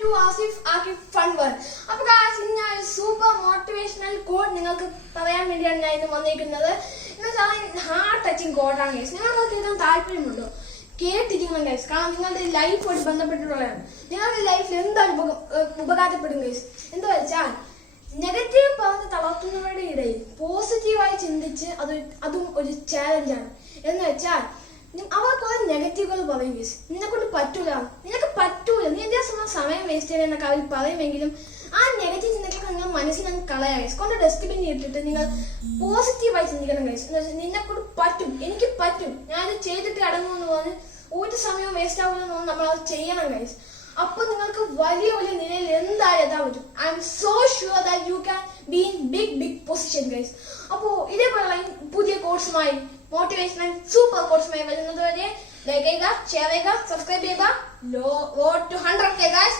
To Asif Aakif fun world അപ്പൊ guys ഇന്ന് ഞാൻ സൂപ്പർ മോട്ടിവേഷണൽ കോഡ് നിങ്ങൾക്ക് പറയാൻ വേണ്ടിയാണ് ഞാൻ ഇന്ന് വന്നിരിക്കുന്നത്. എന്ന് ഹാർട്ട് ടച്ചിങ് കോഡാണ് ഗൈസ് നിങ്ങൾക്ക് കേൾക്കാൻ താല്പര്യമുണ്ടോ? കേട്ടിരിക്കണം ഗൈസ് കാരണം നിങ്ങളുടെ ലൈഫുമായിട്ട് ബന്ധപ്പെട്ടിട്ടുള്ളതാണ് നിങ്ങളുടെ ലൈഫിൽ എന്താണ് ഉപകാരപ്പെടും ഗൈസ് എന്താ വെച്ചാൽ നെഗറ്റീവ് പറഞ്ഞ് തളർത്തുന്നവരുടെ ഇടയിൽ പോസിറ്റീവായി ചിന്തിച്ച് അത് അതും ഒരു ചാലഞ്ചാണ് എന്ന് വെച്ചാൽ അവർ കുറെ നെഗറ്റീവുകൾ പറയും ഗൈസ് നിന്നെ കൊണ്ട് പറ്റൂല. നിനക്ക് പറ്റൂല. നീ സമയം വേസ്റ്റ് ചെയ്യുന്നൊക്കെ അവർ പറയുമെങ്കിലും ആ നെഗറ്റീവ് ചിന്തകളൊക്കെ നിങ്ങൾ മനസ്സിൽ നിന്ന് കളയാ ഗൈസ് കൊണ്ട് ഡസ്റ്റ്ബിൻ ഇട്ടിട്ട് നിങ്ങൾ പോസിറ്റീവായി ചിന്തിക്കണം ഗൈസ് എന്ന് വെച്ചാൽ നിന്നെ കൊണ്ട് പറ്റും. എനിക്ക് പറ്റും. ഞാനത് ചെയ്തിട്ട് അടങ്ങുമെന്ന് പറഞ്ഞ് ഒരു സമയവും വേസ്റ്റ് ആവുമെന്ന് നമ്മൾ അത് ചെയ്യണം ഗൈസ് അപ്പൊ നിങ്ങൾക്ക് വലിയ വലിയ നിലയിൽ എന്തായാലും പറ്റും. I am so be in big big position guys അപ്പോ ഇതേപോലുള്ള പുതിയ കോഴ്സുമായി മോട്ടിവേഷണൽ സൂപ്പർ കോഴ്സുമായി വരുന്നത് വരെ ലൈക്ക് ചെയ്യുക ഷെയർ ചെയ്യുക സബ്സ്ക്രൈബ് ചെയ്യുക. ലോ ടു ഹൺഡ്രഡ് കെ ഗൈസ്